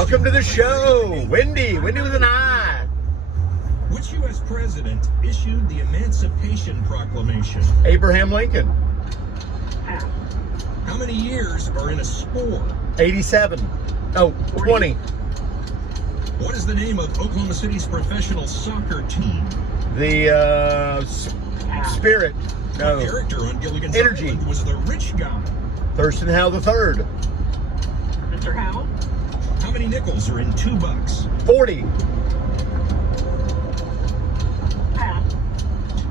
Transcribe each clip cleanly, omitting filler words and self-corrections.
Welcome to the show, Wendy. Wendy with an I. Which U.S. president issued the Emancipation Proclamation? Abraham Lincoln. How many years are in a score? 87. Oh, 20. What is the name of Oklahoma City's professional soccer team? The Spirit. No. What character on Gilligan's Energy. Island was the rich guy? Thurston Howell III. Mr. Howell? How many nickels are in $2? 40. Pass.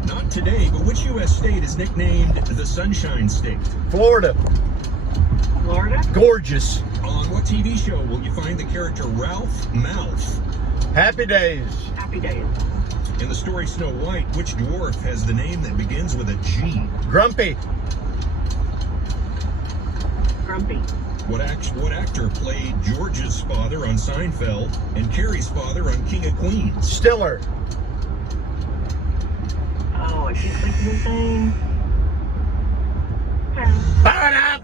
Not today, but which U.S. state is nicknamed the Sunshine State? Florida. Florida? Gorgeous. On what TV show will you find the character Ralph Mouth? Happy Days. Happy Days. In the story Snow White, which dwarf has the name that begins with a G? Grumpy. Grumpy. What actor played George's father on Seinfeld and Carrie's father on King of Queens? Stiller. Oh, I can't think of his name. Pass. Fire it up.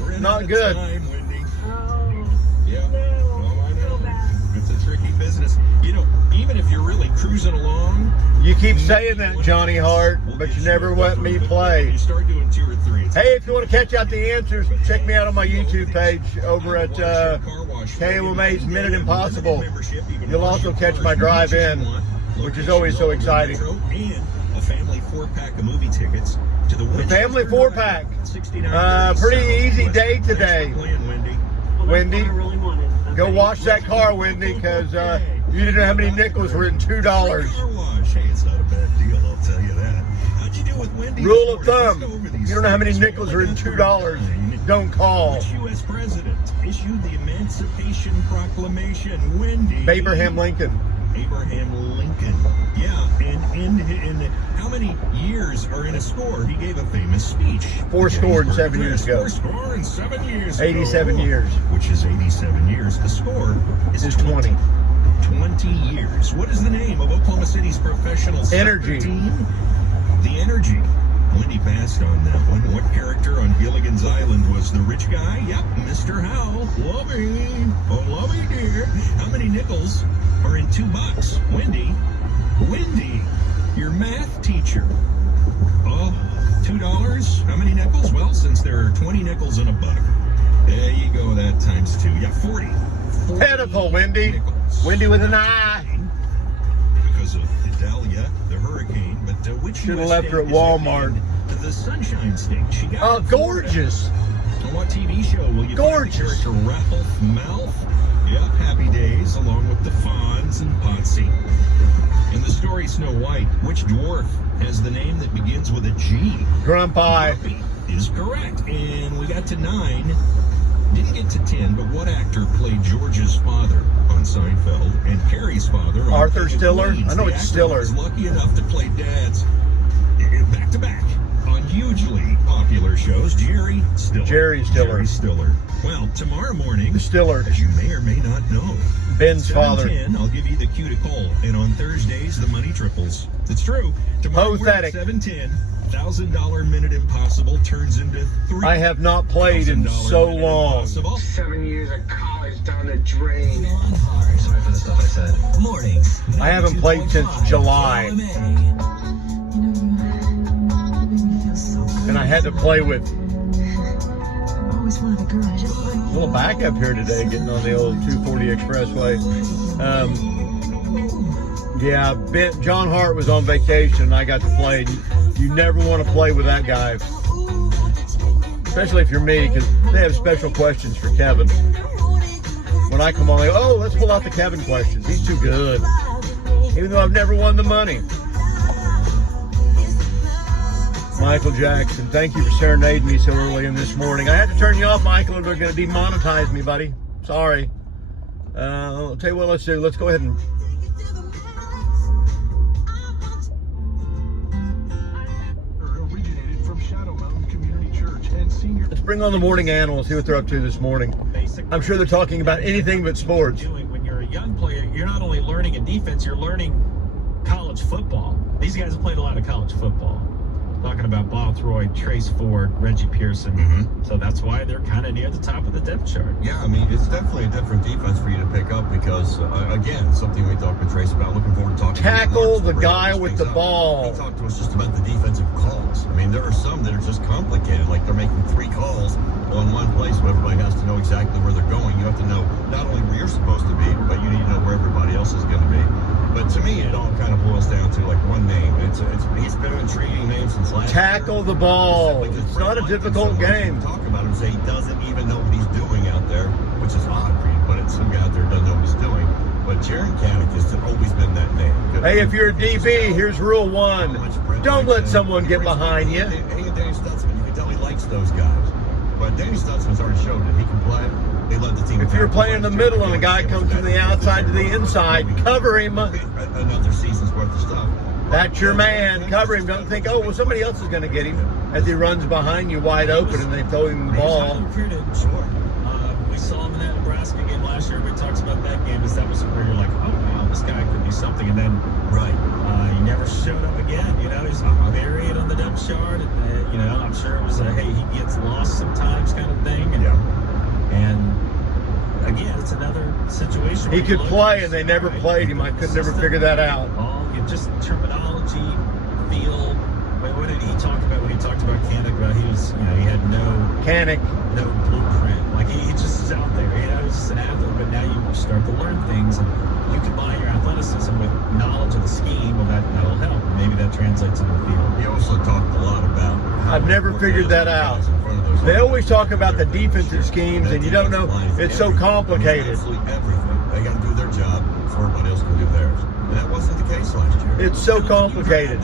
We're in Not out of good. Time, Wendy. Oh, Yeah. no. Oh, I know. So bad. It's a tricky business. You know, even if you're really cruising along, You keep saying that, Johnny Hart, we'll but get you never up let through me it. play. You start doing 2 or 3. It's Hey, if you want to catch out the answers, check me out on my YouTube page over at KOMA's Minute Impossible. You'll also catch my drive-in, which is always so exciting. And a family 4-pack of movie tickets to the family 4-pack. Pretty easy day today. Well, that's Wendy, what I really wanted. So Go thank wash you. that car, Wendy, because you didn't know how many nickels were in $2. Car wash. Hey, it's not a bad deal, I'll tell you that. How'd you do with Wendy? Rule of this morning? thumb, Let's go over these you don't know how many things. nickels are in $2. Don't call. Which U.S. president issued the Emancipation Proclamation? Wendy. Abraham Lincoln. Abraham Lincoln. Yeah, and how many years are in a score? He gave a famous speech. 7 years ago. 7 years 87 ago. years. Which is 87 years. The score is Is 20. 20 years. What is the name of Oklahoma City's professional soccer Energy. team? The Energy. Wendy passed on that one. What character on Gilligan's Island was the rich guy? Yep, Mr. Howell. Love me. Oh, love me, dear. How many nickels are in $2? Wendy, your math teacher. Oh, $2? How many nickels? Well, since there are 20 nickels in a buck, there you go, that times 2. Yeah, 40. 40 Pitiful, Wendy. nickels. Wendy with an I. Because of Idalia, the hurricane, but which Should've US left her state at is Walmart. nicknamed the Sunshine State? She got Oh, it, Florida. gorgeous. On what TV show will you Gorgeous. find the character Ralph Mouth? Yep, Happy Days, along with the Fonz and Potsy. In the story Snow White, which dwarf has the name that begins with a G? Grumpy. Grumpy is correct. And we got to 9. Didn't get to 10, but what actor played George's father on Seinfeld and Carrie's father on Arthur King of Stiller? Queens? I know The it's actor Stiller. was lucky enough to play dads back to back on hugely popular shows. Jerry Stiller. Jerry Stiller. Jerry Stiller. Well, tomorrow morning, Stiller. as you may or may not know, Ben's father. 7:10, I'll give you the cue to call. And on Thursdays, the money triples. It's true. Tomorrow morning at Pathetic. 7:10, $1,000 Minute Impossible turns into $3,000 I have not played in so Minute long. Impossible. 7 years of college down the drain. Sorry for the stuff I said. Mornings. I haven't played since 92.5 July. KOMA. And I had to play with Always wanted a girl just like a little backup here today, getting on the old 240 expressway. Yeah, John Hart was on vacation and I got to play. You never want to play with that guy, especially if you're me, because they have special questions for Kevin. When I come on, they go, oh, let's pull out the Kevin questions. He's too good, even though I've never won the money. Michael Jackson, thank you for serenading me so early in this morning. I had to turn you off, Michael, or they're going to demonetize me, buddy. Sorry. I'll tell you what, let's do. Let's go ahead and... Originated from Shadow Mountain Community Church and Senior. Let's bring on the morning animals, see what they're up to this morning. I'm sure they're talking about anything but sports. When you're a young player, you're not only learning a defense, you're learning college football. These guys have played a lot of college football. Talking about Bob Roy, Trace Ford, Reggie Pearson. So that's why they're kind of near the top of the depth chart. Yeah, I mean, it's definitely a different defense for you to pick It's again something we talked with Trace about. Looking forward to talking. Tackle to the guy with the ball. He talked to us just about the defensive calls. I mean, there are some that are just complicated. Like they're making 3 calls on one place, so everybody has to know exactly where they're going. You have to know not only where you're supposed to be, but you need to know where everybody else is going to be. But to me, it all kind of boils down to like one name. He's been an intriguing name since last year. Tackle the ball. It's not a difficult game. Talk about him, say he doesn't even know what he's doing out there, which is odd for you, but it's some guy out there doesn't know what he's doing. But Jaron Kanak has always been that name. Hey, if you're a DB, here's rule 1. Don't let someone get behind you. Hey, Danny Stutzman, you can tell he likes those guys. But Danny Stutzman's already showed that he can play. They led the team. If you're playing in the middle and a guy comes from the outside to the inside, cover him. Another season's worth of stuff. That's your man. Cover him. Don't think, oh, well, somebody else is going to get him as he runs behind you wide open and they throw him the ball. Sure. We saw him in that Nebraska game last year. Everybody talks about that game. That was where you're like, oh, wow, this guy could be something. And then, he never showed up again. You know, he's buried on the depth chart. And, you know, I'm sure it was a, hey, he gets lost sometimes kind of thing. And again, it's another situation. He could play, and they never played him. I could never figure that out. Just terminology, feel. What did he talk about when he talked about Kanak? About he was, he had no blueprint. Like he just is out there. He's just an athlete. But now you start to learn things, and you combine your athleticism with knowledge of the scheme. Well, that'll help. Maybe that translates in the field. He also talked a lot about. I've never figured that out. They always talk about the defensive schemes, and you don't know. It's so complicated. Absolutely everything. They got to do their job before everybody else can do theirs. And that wasn't the case last year. It's so complicated.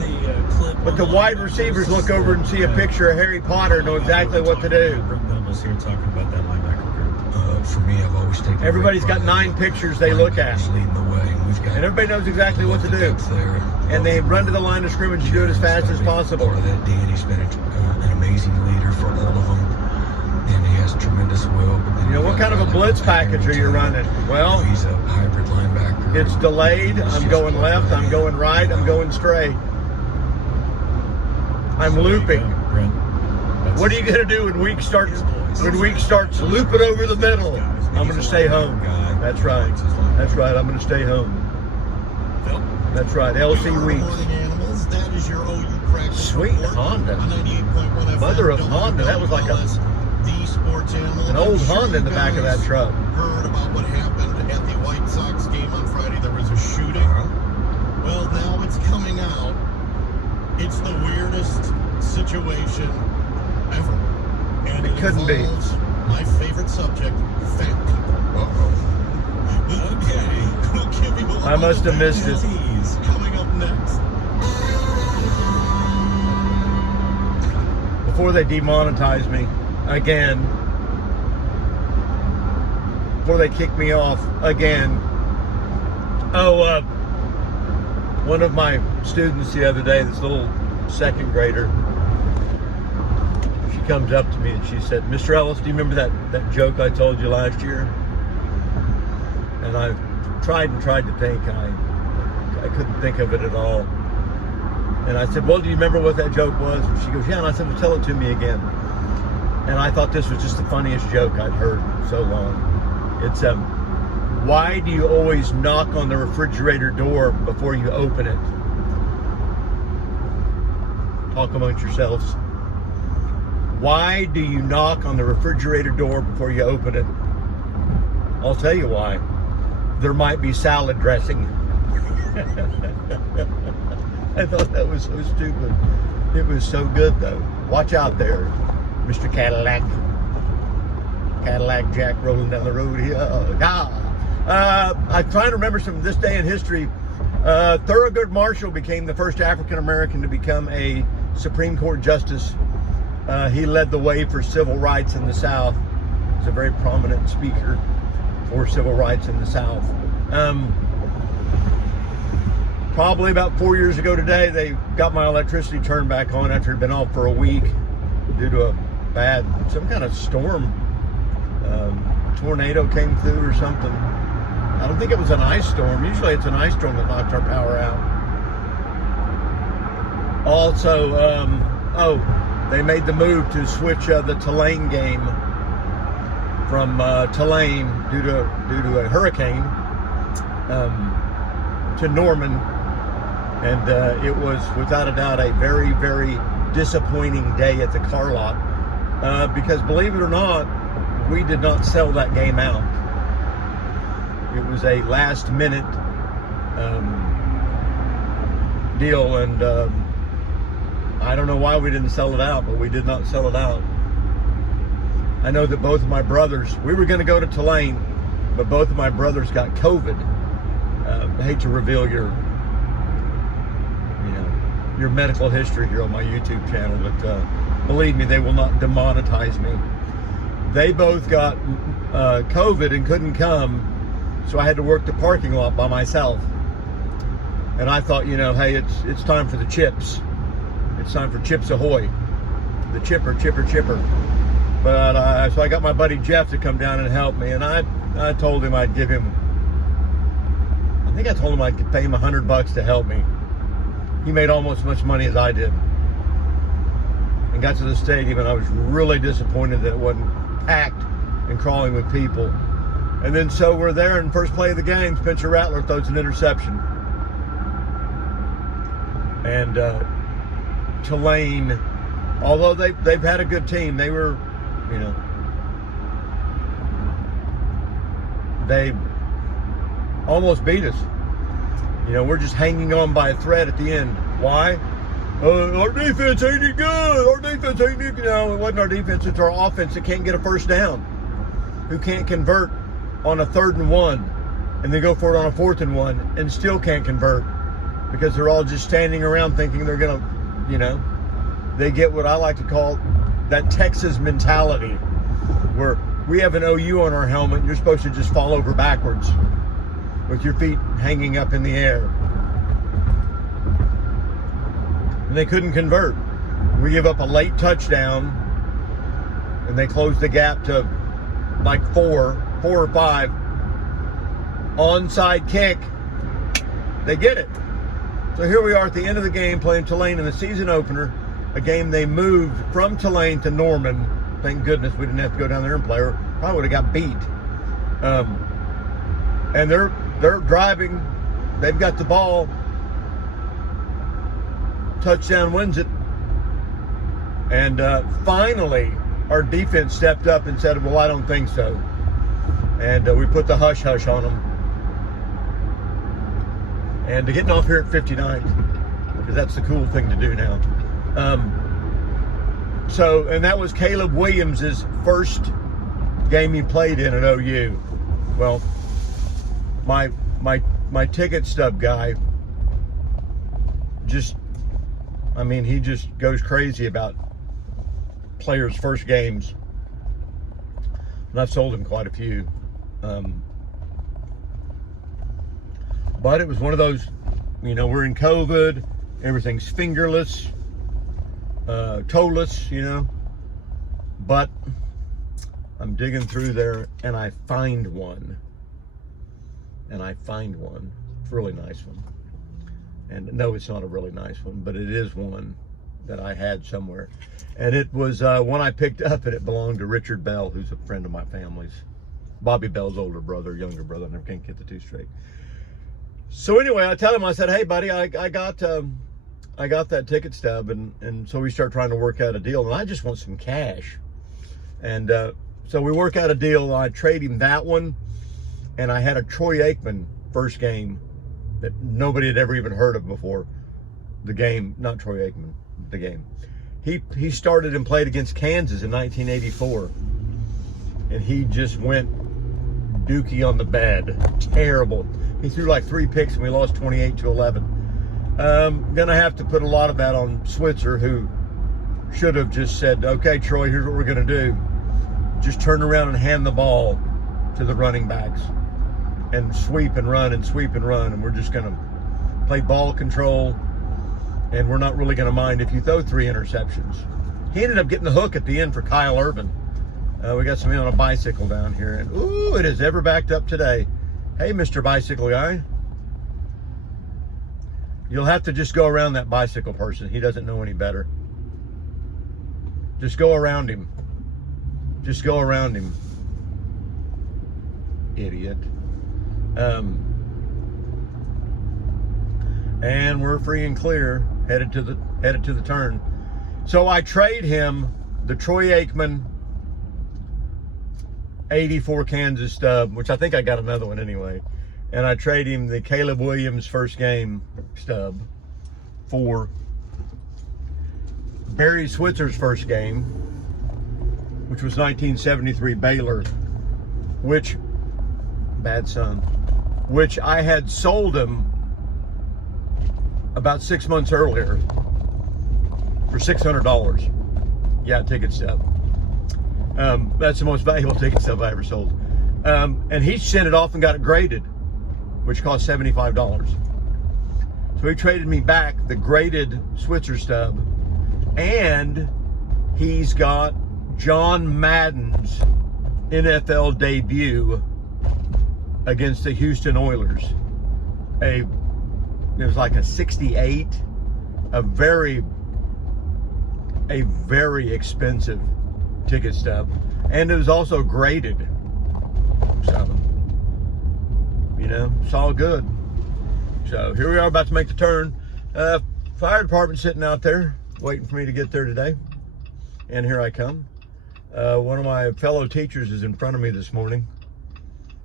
But the wide receivers look over and see a picture of Harry Potter and know exactly what to do. Here talking about that linebacker group. For me, I've always taken. Everybody's got 9 pictures they look at. Leading the way, and everybody knows exactly what to do. And they run to the line of scrimmage and do it as fast as possible. Part of that, Danny's been an amazing leader for all of them, and he has tremendous will. What kind of a blitz package are you running? Well, he's a hybrid linebacker. It's delayed. I'm going left. I'm going right. I'm going straight. I'm looping. What are you going to do when week starts? When week starts, loop it over the middle. I'm going to stay home. That's right. That's right. I'm going to stay home. That's right. LC weeks. Sweet Honda. Mother of Honda. That was like an old Honda in the back of that truck. Heard about what happened at the White Sox game on Friday. There was a shooting. Well, now it's coming out. It's the weirdest situation ever. And it couldn't be. My favorite subject, fat people. Okay. We'll give you I must have missed it. Coming up next. Before they demonetize me again. Before they kick me off again. One of my students the other day, this little second grader, she comes up to me and she said, Mr. Ellis, do you remember that joke I told you last year? And I tried to think, and I couldn't think of it at all. And I said, well, do you remember what that joke was? And she goes, yeah. And I said, well, tell it to me again. And I thought this was just the funniest joke I'd heard in so long. It's, why do you always knock on the refrigerator door before you open it? Talk amongst yourselves. Why do you knock on the refrigerator door before you open it? I'll tell you why. There might be salad dressing. I thought that was so stupid. It was so good, though. Watch out there, Mr. Cadillac. Cadillac Jack rolling down the road here. I'm trying to remember some of this day in history. Thurgood Marshall became the first African American to become a Supreme Court justice. He led the way for civil rights in the South. He's a very prominent speaker for civil rights in the South. Probably about 4 years ago today, they got my electricity turned back on after it had been off for a week due to some kind of storm. Tornado came through or something. I don't think it was an ice storm. Usually it's an ice storm that knocks our power out. Also, they made the move to switch the Tulane game from Tulane due to a hurricane to Norman, and it was without a doubt a very, very disappointing day at the car lot, because believe it or not, we did not sell that game out. It was a last minute deal, and I don't know why we didn't sell it out, but we did not sell it out. I know that both of my brothers, we were going to go to Tulane, but both of my brothers got COVID. I hate to reveal your medical history here on my YouTube channel, but believe me, they will not demonetize me. They both got COVID and couldn't come, so I had to work the parking lot by myself. And I thought, hey, it's time for the chips. It's time for Chips Ahoy. The chipper. But so I got my buddy Jeff to come down and help me, and I told him I'd give him, I think I told him I'd pay him $100 to help me. He made almost as much money as I did. And got to the stadium, and I was really disappointed that it wasn't packed and crawling with people. And then so we're there, in first play of the game, Spencer Rattler throws an interception. And Tulane, although they've had a good team, they were, they almost beat us. We're just hanging on by a thread at the end. Why? Our defense ain't good. Our defense ain't good. It wasn't our defense. It's our offense that can't get a first down, who can't convert on a 3rd and 1, and they go for it on a 4th and 1, and still can't convert because they're all just standing around thinking they're going to, they get what I like to call that Texas mentality, where we have an OU on our helmet, and you're supposed to just fall over backwards with your feet hanging up in the air. And they couldn't convert. We give up a late touchdown, and they close the gap to like 4 or 5. Onside kick. They get it. So here we are at the end of the game playing Tulane in the season opener, a game they moved from Tulane to Norman. Thank goodness we didn't have to go down there and play, or probably would have got beat. And they're driving. They've got the ball. Touchdown wins it. And finally, our defense stepped up and said, well, I don't think so. And we put the hush-hush on them. And getting off here at 59, because that's the cool thing to do now. And that was Caleb Williams' first game he played in at OU. Well, my ticket stub guy he just goes crazy about players' first games. And I've sold him quite a few. But it was one of those, we're in COVID, everything's fingerless, toeless, But I'm digging through there, and I find one. It's a really nice one. And no, it's not a really nice one, but it is one that I had somewhere. And it was one I picked up, and it belonged to Richard Bell, who's a friend of my family's. Bobby Bell's younger brother, I never can't get the two straight. So anyway, I tell him, I said, hey buddy, I got that ticket stub, and so we start trying to work out a deal, and I just want some cash. And so we work out a deal, I trade him that one, and I had a Troy Aikman first game that nobody had ever even heard of before. The game, not Troy Aikman, the game. He started and played against Kansas in 1984, and he just went dookie on the bed. Terrible. He threw like 3 picks, and we lost 28-11. Gonna have to put a lot of that on Switzer, who should have just said, okay, Troy, here's what we're gonna do. Just turn around and hand the ball to the running backs and sweep and run, and we're just gonna play ball control, and we're not really gonna mind if you throw 3 interceptions. He ended up getting the hook at the end for Kyle Urban. We got somebody on a bicycle down here, and ooh, it is ever backed up today. Hey, Mr. Bicycle Guy. You'll have to just go around that bicycle person. He doesn't know any better. Just go around him. Just go around him. Idiot. and we're free and clear, headed to the turn. So I trade him the Troy Aikman 84 Kansas stub, which I think I got another one anyway, and I trade him the Caleb Williams first game stub for Barry Switzer's first game, which was 1973 Baylor, which, bad son, which I had sold him about 6 months earlier for $600. Yeah, ticket stub. That's the most valuable ticket stub I ever sold. And he sent it off and got it graded, which cost $75. So he traded me back the graded Switzer stub, and he's got John Madden's NFL debut against the Houston Oilers. It was like a 68, a very expensive ticket stub, and it was also graded. So, you know, it's all good. So here we are, about to make the turn. Fire department sitting out there waiting for me to get there today, and here I come. One of my fellow teachers is in front of me this morning.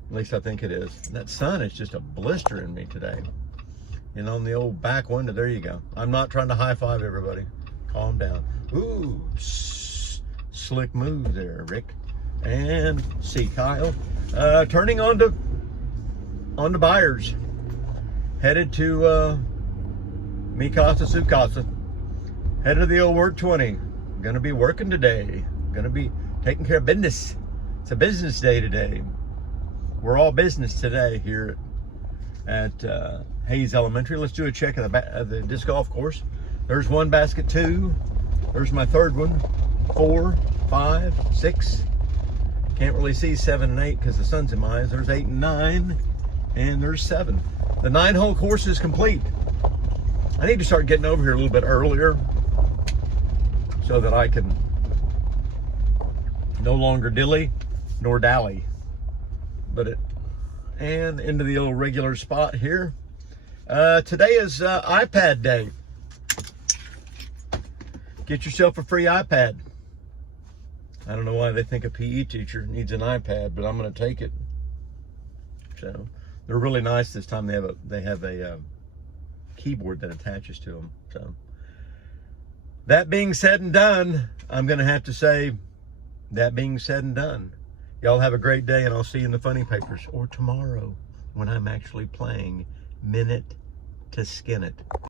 At least I think it is. And that sun is just a blister in me today. And on the old back window, there you go. I'm not trying to high five everybody. Calm down. Ooh, slick move there, Rick. And see Kyle. Turning onto Byers. Headed to Mikasa Sukasa. Headed to the old work 20. Gonna be working today. Gonna be taking care of business. It's a business day today. We're all business today here at Hayes Elementary. Let's do a check of the disc golf course. There's one basket, 2. There's my third one, 4, 5, 6. Can't really see 7 and 8 because the sun's in my eyes. There's 8 and 9, and there's 7. The 9-hole course is complete. I need to start getting over here a little bit earlier so that I can no longer dilly nor dally. And into the old regular spot here. Today is iPad day. Get yourself a free iPad. I don't know why they think a PE teacher needs an iPad, but I'm going to take it. So they're really nice this time. They have a keyboard that attaches to them. So that being said and done, I'm going to have to say, that being said and done, y'all have a great day, and I'll see you in the funny papers, or tomorrow when I'm actually playing Minute to Skin It.